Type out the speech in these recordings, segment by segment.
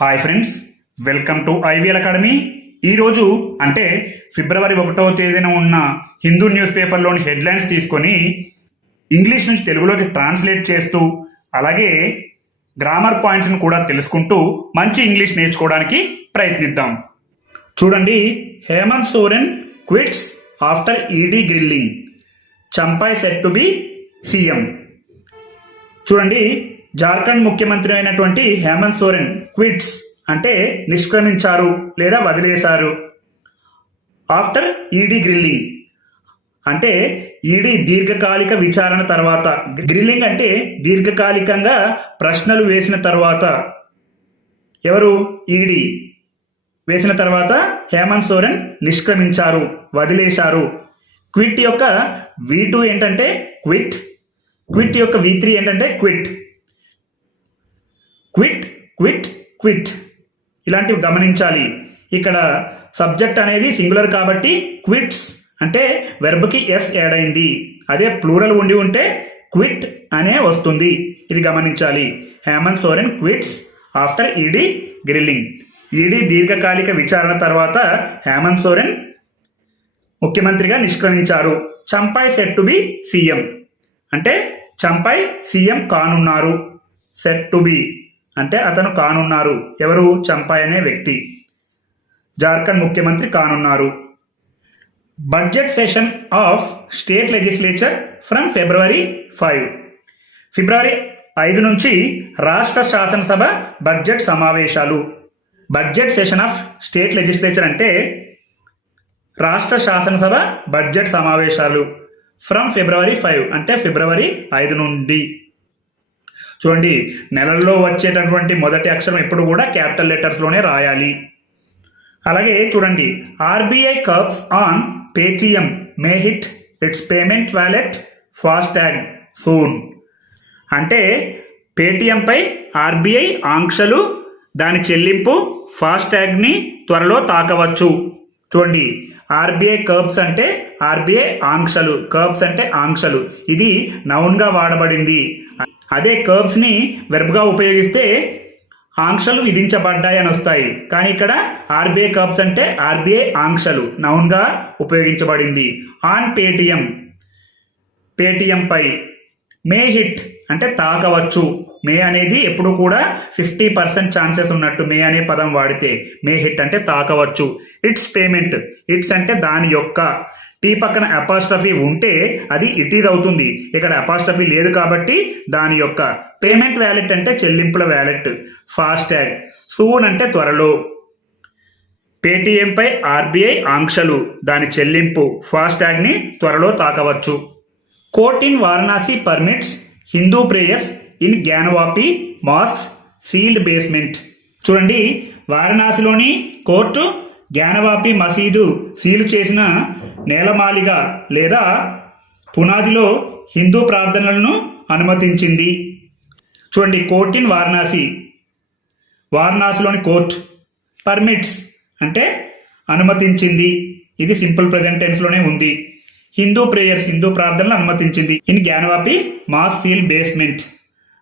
Hi friends welcome to IVL academy. ఈరోజు అంటే ఫిబ్రవరి ఒకటవ తేదీన ఉన్న హిందూ న్యూస్ పేపర్లోని హెడ్లైన్స్ తీసుకొని ఇంగ్లీష్ నుంచి తెలుగులోకి ట్రాన్స్లేట్ చేస్తూ అలాగే గ్రామర్ పాయింట్స్ని కూడా తెలుసుకుంటూ మంచి ఇంగ్లీష్ నేర్చుకోవడానికి ప్రయత్నిద్దాం. చూడండి Hemant Soren quits after ED grilling. Champai set to be CM. చూడండి జార్ఖండ్ ముఖ్యమంత్రి అయినటువంటి హేమంత్ సోరెన్ క్విట్స్ అంటే నిష్క్రమించారు లేదా వదిలేశారు. After ED grilling. అంటే ఈడీ దీర్ఘకాలిక విచారణ తర్వాత. గ్రిల్లింగ్ అంటే దీర్ఘకాలికంగా ప్రశ్నలు వేసిన తర్వాత. ఎవరు? ఈడీ. వేసిన తర్వాత హేమంత్ సోరెన్ నిష్క్రమించారు వదిలేశారు. క్విట్ యొక్క వి టూ ఏంటంటే క్విట్. క్విట్ యొక్క వి త్రీ ఏంటంటే క్విట్. Quit quit quit. ఇలాంటివి గమనించాలి. ఇక్కడ సబ్జెక్ట్ అనేది సింగులర్ కాబట్టి క్విట్స్ అంటే వెర్బ్కి ఎస్ యాడ్ అయింది. అదే ప్లూరల్ ఉండి ఉంటే క్విట్ అనే వస్తుంది. ఇది గమనించాలి. Hemant Soren quits after ED grilling ED దీర్ఘకాలిక విచారణ తర్వాత హేమంత్ సోరెన్ ముఖ్యమంత్రిగా నిష్క్రమించారు. Champai set to be CM అంటే చంపాయ్ సీఎం కానున్నారు. సెట్ టు బి అంటే అతను కానున్నారు. ఎవరు? చంపాయ్ అనే వ్యక్తి. జార్ఖండ్ ముఖ్యమంత్రి కానున్నారు. Budget session of state legislature from February five. ఫిబ్రవరి ఐదు నుంచి రాష్ట్ర శాసనసభ బడ్జెట్ సమావేశాలు. Budget session of state legislature అంటే రాష్ట్ర శాసనసభ బడ్జెట్ సమావేశాలు. ఫ్రమ్ ఫిబ్రవరి ఫైవ్ అంటే ఫిబ్రవరి ఐదు నుండి. చూడండి నెలల్లో వచ్చేటటువంటి మొదటి అక్షరం ఎప్పుడు కూడా క్యాపిటల్ లెటర్స్లోనే రాయాలి. అలాగే చూడండి RBI curbs on Paytm may hit its payment wallet FASTag soon. అంటే పేటిఎంపై ఆర్బీఐ ఆంక్షలు దాని చెల్లింపు ఫాస్టాగ్ని త్వరలో తాకవచ్చు. చూడండి ఆర్బీఐ కర్బ్స్ అంటే ఆర్బీఐ ఆంక్షలు కర్బ్స్ అంటే ఆంక్షలు. ఇది నౌన్గా వాడబడింది. అదే కర్బ్స్ని వెర్బ్గా ఉపయోగిస్తే ఆంక్షలు విధించబడ్డాయి అని వస్తాయి. కానీ ఇక్కడ ఆర్బీఐ కర్బ్స్ అంటే ఆర్బీఐ ఆంక్షలు నౌన్గా ఉపయోగించబడింది. ఆన్ పేటిఎం పేటిఎంపై మే హిట్ అంటే తాకవచ్చు. మే అనేది ఎప్పుడు కూడా ఫిఫ్టీ పర్సెంట్ ఛాన్సెస్ ఉన్నట్టు మే అనే పదం వాడితే మే హిట్ అంటే తాకవచ్చు. ఇట్స్ పేమెంట్ ఇట్స్ అంటే దాని యొక్క. టీ పక్కన అపాస్ట్రఫీ ఉంటే అది ఇట్ అవుతుంది ఇక్కడ అపాస్ట్రఫీ లేదు కాబట్టి దాని యొక్క పేమెంట్ వ్యాలెట్ అంటే చెల్లింపుల వ్యాలెట్. ఫాస్టాగ్. సూన్ అంటే త్వరలో. పేటిఎంపై ఆర్బీఐ ఆంక్షలు. దాని చెల్లింపు. ఫాస్టాగ్ని త్వరలో తాకవచ్చు. Court in Varanasi permits. Hindu prayers in Gyanvapi mosques. Sealed basement. చూడండి వారణాసిలోని కోర్టు జ్ఞానవాపి మసీదు సీలు చేసిన నేలమాలిగా లేదా పునాదిలో హిందూ ప్రార్థనలను అనుమతించింది. చూడండి కోర్ట్ ఇన్ వారణాసి. వారణాసిలోని కోర్ట్ పర్మిట్స్ అంటే అనుమతించింది. ఇది సింపుల్ ప్రజెంట్ టెన్స్లోనే ఉంది. హిందూ ప్రేయర్స్ హిందూ ప్రార్థనలు అనుమతించింది. In Gyanvapi mosque seal basement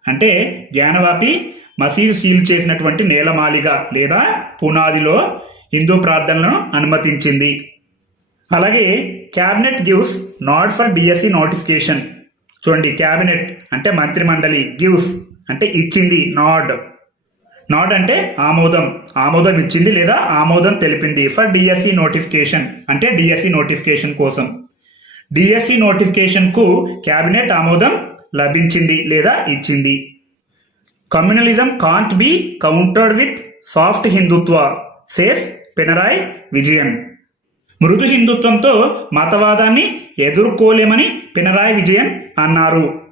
అంటే జ్ఞానవాపి మసీదు సీల్ చేసినటువంటి నేలమాలిగా లేదా పునాదిలో హిందూ ప్రార్థనలను అనుమతించింది. అలాగే cabinet gives nod for DSC notification. చూడండి క్యాబినెట్ అంటే మంత్రిమండలి గివ్స్ అంటే ఇచ్చింది నాడ్. నాడ్ అంటే ఆమోదం. ఆమోదం ఇచ్చింది లేదా ఆమోదం తెలిపింది ఫర్ డిఎస్సి నోటిఫికేషన్ అంటే డిఎస్సి నోటిఫికేషన్ కోసం. డిఎస్సి నోటిఫికేషన్కు క్యాబినెట్ ఆమోదం లభించింది లేదా ఇచ్చింది. Communalism can't be countered with soft Hindutva says Pinarayi Vijayan మృదు హిందుత్వంతో మతవాదాన్ని ఎదుర్కోలేమని పినరాయ్ విజయన్ అన్నారు.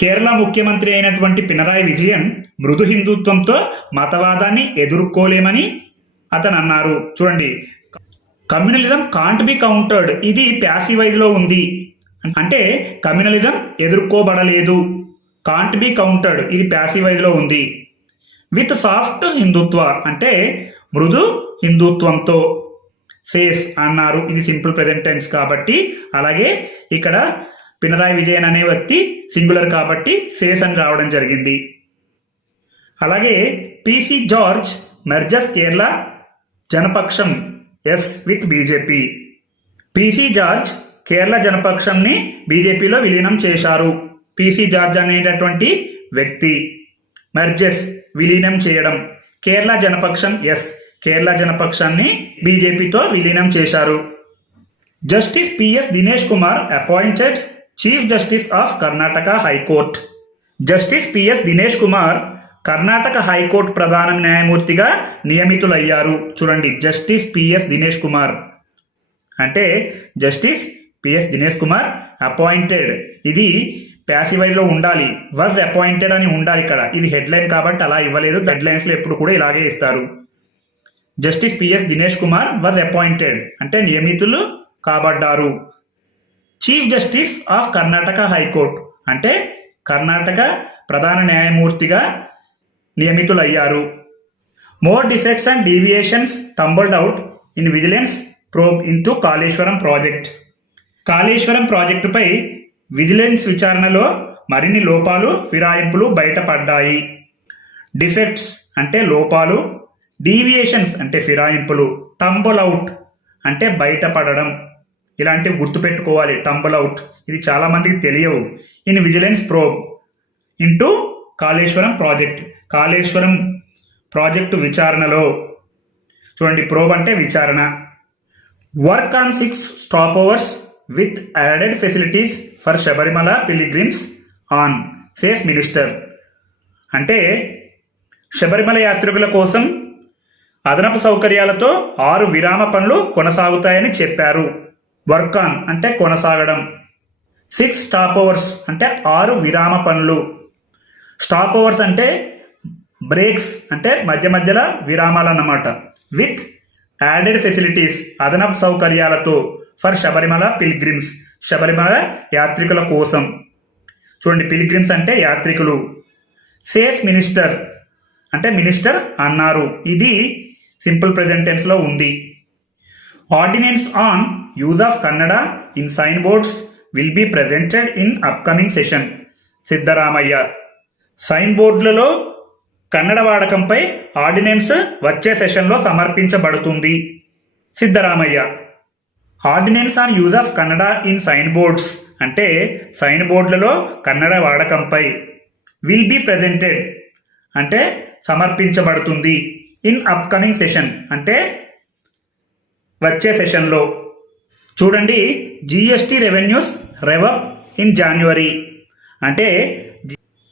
కేరళ ముఖ్యమంత్రి అయినటువంటి పినరాయ్ విజయన్ మృదు హిందుత్వంతో మతవాదాన్ని ఎదుర్కోలేమని అతను అన్నారు చూడండి. Communalism can't be countered. ఇది ప్యాసివైజ్లో ఉంది. అంటే కమ్యూనలిజం ఎదుర్కోబడలేదు. Can't be countered. ఇది ప్యాసివైజ్లో ఉంది. విత్ సాఫ్ట్ హిందుత్వ అంటే మృదు హిందుత్వంతో సేస్ అన్నారు. ఇది సింపుల్ ప్రెజెంట్ టెన్స్ కాబట్టి. అలాగే ఇక్కడ పినరాయి విజయన్ అనే వ్యక్తి సింగులర్ కాబట్టి సేస్ అని రావడం జరిగింది. అలాగే PC George merges Kerala Janapaksham as with BJP. PC George Kerala జనపక్షంని బీజేపీలో విలీనం చేశారు. పిసి జార్జ్ అనేటటువంటి వ్యక్తి మెర్జెస్ విలీనం చేయడం. కేరళ జనపక్షం ఎస్ కేరళ జనపక్షాన్ని బీజేపీతో విలీనం చేశారు. Justice PS Dinesh Kumar appointed chief justice of Karnataka high court. Justice PS Dinesh Kumar Karnataka high court ప్రధాన న్యాయమూర్తిగా నియమితులయ్యారు. చూడండి జస్టిస్ పిఎస్ దినేష్ కుమార్. అంటే justice PS Dinesh Kumar appointed. ఇది ప్యాసివైజ్లో ఉండాలి. వాజ్ అపాయింటెడ్ అని ఉండాలి ఇక్కడ. ఇది హెడ్లైన్ కాబట్టి అలా ఇవ్వలేదు. హెడ్లైన్స్లో ఎప్పుడు కూడా ఇలాగే ఇస్తారు. Justice PS Dinesh Kumar was appointed అంటే నియమితులు కాబడ్డారు. Chief justice of Karnataka high court అంటే కర్ణాటక ప్రధాన న్యాయమూర్తిగా నియమితులయ్యారు. More defects and deviations tumbled out in vigilance probe into Kaleshwaram project Kaleshwaram ప్రాజెక్టుపై విజిలెన్స్ విచారణలో మరిన్ని లోపాలు ఫిరాయింపులు బయటపడ్డాయి. డిఫెక్ట్స్ అంటే లోపాలు డీవియేషన్స్ అంటే ఫిరాయింపులు టంబుల్ అవుట్ అంటే బయటపడడం. ఇలాంటివి గుర్తుపెట్టుకోవాలి టంబుల్ అవుట్ ఇది చాలామందికి తెలియవు. In vigilance probe into Kaleshwaram project Kaleshwaram project విచారణలో. చూడండి ప్రోబ్ అంటే విచారణ. Work on six stopovers with added facilities for Sabarimala pilgrims on safe minister అంటే శబరిమల యాత్రికుల కోసం అదనపు సౌకర్యాలతో ఆరు విరామ పనులు కొనసాగుతాయని చెప్పారు. వర్క్ ఆన్ అంటే కొనసాగడం. సిక్స్ స్టాప్ ఓవర్స్ అంటే ఆరు విరామ పనులు. స్టాప్ ఓవర్స్ అంటే బ్రేక్స్ అంటే మధ్య మధ్యలో విరామాలు అన్నమాట విత్ యాడెడ్ ఫెసిలిటీస్ అదనపు సౌకర్యాలతో ఫర్ శబరిమల పిల్గ్రిమ్స్ శబరిమల యాత్రికుల కోసం. చూడండి పిల్గ్రిమ్స్ అంటే యాత్రికులు. సేఫ్ మినిస్టర్ అంటే మినిస్టర్ అన్నారు. ఇది సింపుల్ ప్రెజెంటెన్స్లో ఉంది. Ordinance on use of Kannada in sign boards will be presented in upcoming session Siddaramaiah. Sign బోర్డులలో కన్నడ వాడకంపై ఆర్డినెన్స్ వచ్చే సెషన్లో సమర్పించబడుతుంది. Siddaramaiah. Ordinance on use of Kannada in sign boards అంటే సైన్ బోర్డులలో కన్నడ వాడకంపై విల్ బి ప్రెజెంటెడ్ అంటే సమర్పించబడుతుంది. ఇన్ అప్కమింగ్ సెషన్ అంటే వచ్చే సెషన్లో చూడండి GST revenues rev up in January అంటే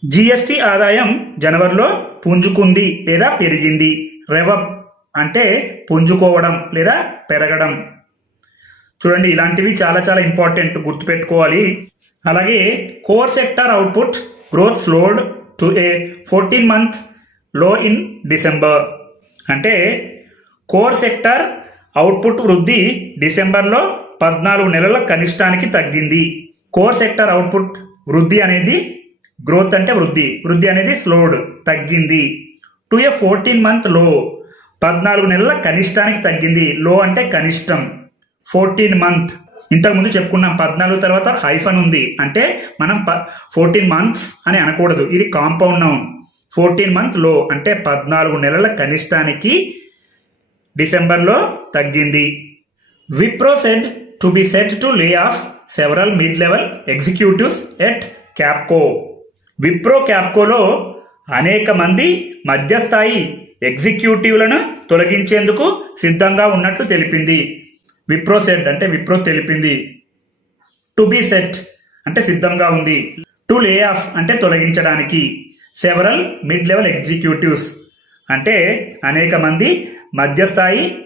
జిఎస్టి ఆదాయం జనవరిలో పుంజుకుంది లేదా పెరిగింది. రెవప్ అంటే పుంజుకోవడం లేదా పెరగడం. చూడండి ఇలాంటివి చాలా చాలా ఇంపార్టెంట్ గుర్తుపెట్టుకోవాలి. అలాగే core sector output growth slowed to a fourteen month low in December అంటే కోర్ సెక్టర్ అవుట్పుట్ వృద్ధి డిసెంబర్లో పద్నాలుగు నెలల కనిష్టానికి తగ్గింది. కోర్ సెక్టర్ అవుట్పుట్ వృద్ధి అనేది గ్రోత్ అంటే వృద్ధి. వృద్ధి అనేది స్లోడ్ తగ్గింది. టు ఏ ఫోర్టీన్ మంత్లో పద్నాలుగు నెలల కనిష్టానికి తగ్గింది. లో అంటే కనిష్టం. Fourteen month. ఇంతకుముందు చెప్పుకున్నాం పద్నాలుగు తర్వాత హైఫన్ ఉంది. అంటే మనం ప ఫోర్టీన్ మంత్స్ అని అనకూడదు. ఇది కాంపౌండ్ నౌన్. ఫోర్టీన్ మంత్లో అంటే పద్నాలుగు నెలల కనిష్టానికి డిసెంబర్లో తగ్గింది. Wipro said to be set to lay off several mid level executives at Capco Wipro క్యాప్కోలో అనేక మంది మధ్యస్థాయి ఎగ్జిక్యూటివ్లను తొలగించేందుకు సిద్ధంగా ఉన్నట్లు తెలిపింది. విప్రో సెట్ అంటే విప్రో తెలిపింది. టు బి సెట్ అంటే సిద్ధంగా ఉంది. టు లే ఆఫ్ అంటే తొలగించడానికి. సెవరల్ మిడ్ లెవెల్ ఎగ్జిక్యూటివ్స్ అంటే అనేక మంది మధ్యస్థాయి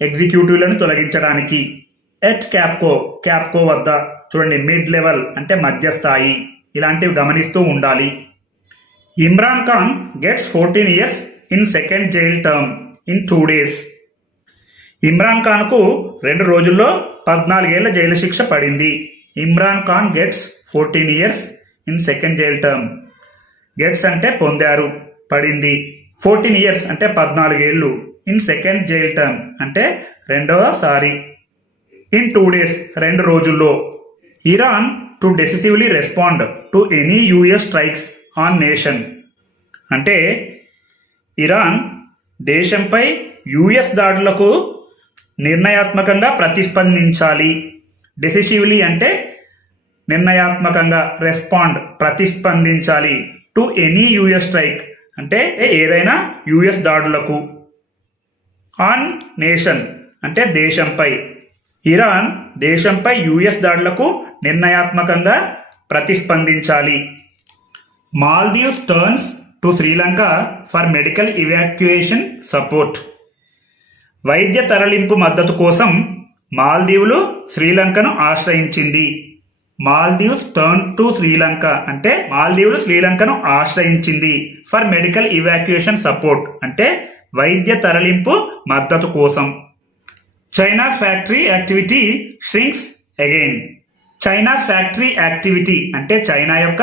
ఎగ్జిక్యూటివ్లను తొలగించడానికి. ఎట్ క్యాప్కో క్యాప్కో వద్ద చూడండి మిడ్ లెవెల్ అంటే మధ్యస్థాయి. ఇలాంటివి గమనిస్తూ ఉండాలి. Imran Khan gets fourteen years in second jail term in two days Imran ఖాన్కు రెండు రోజుల్లో పద్నాలుగేళ్ళ జైలు శిక్ష పడింది. Imran Khan gets fourteen years in second jail term gets అంటే పొందారు పడింది. ఫోర్టీన్ ఇయర్స్ అంటే పద్నాలుగేళ్ళు ఇన్ సెకండ్ జైల్ టర్మ్ అంటే రెండవసారి ఇన్ టూ డేస్ రెండు రోజుల్లో. Iran to decisively respond to any US strikes on nation. అంటే ఇరాన్ దేశంపై యుఎస్ దాడులకు నిర్ణయాత్మకంగా ప్రతిస్పందించాలి. డెసిసివ్లీ అంటే నిర్ణయాత్మకంగా రెస్పాండ్ ప్రతిస్పందించాలి. టు ఎనీ యుఎస్ స్ట్రైక్ అంటే ఏదైనా యుఎస్ దాడులకు. ఆన్ నేషన్ అంటే దేశంపై. ఇరాన్ దేశంపై యుఎస్ దాడులకు నిర్ణయాత్మకంగా ప్రతిస్పందించాలి. Maldives turns to Sri Lanka for medical evacuation support. వైద్య తరలింపు మద్దతు కోసం మాల్దీవులు శ్రీలంకను ఆశ్రయించింది. మాల్దీవ్స్ టర్న్ టు శ్రీలంక అంటే మాల్దీవులు శ్రీలంకను ఆశ్రయించింది ఫర్ మెడికల్ ఇవాక్యుయేషన్ సపోర్ట్ అంటే వైద్య తరలింపు మద్దతు కోసం. China's factory activity shrinks again. China's factory activity అంటే చైనా యొక్క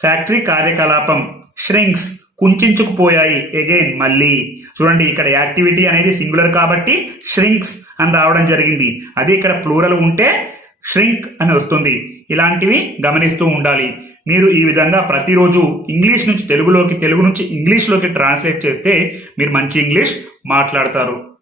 ఫ్యాక్టరీ కార్యకలాపం ష్రింక్స్ కుంచుకుపోయాయి అగైన్ మళ్ళీ. చూడండి ఇక్కడ యాక్టివిటీ అనేది సింగులర్ కాబట్టి ష్రింక్స్ అని రావడం జరిగింది. అదే ఇక్కడ ప్లూరల్ ఉంటే ష్రింక్ అని వస్తుంది. ఇలాంటివి గమనిస్తూ ఉండాలి. మీరు ఈ విధంగా ప్రతిరోజు ఇంగ్లీష్ నుంచి తెలుగులోకి తెలుగు నుంచి ఇంగ్లీష్లోకి ట్రాన్స్లేట్ చేస్తే మీరు మంచి ఇంగ్లీష్ మాట్లాడతారు.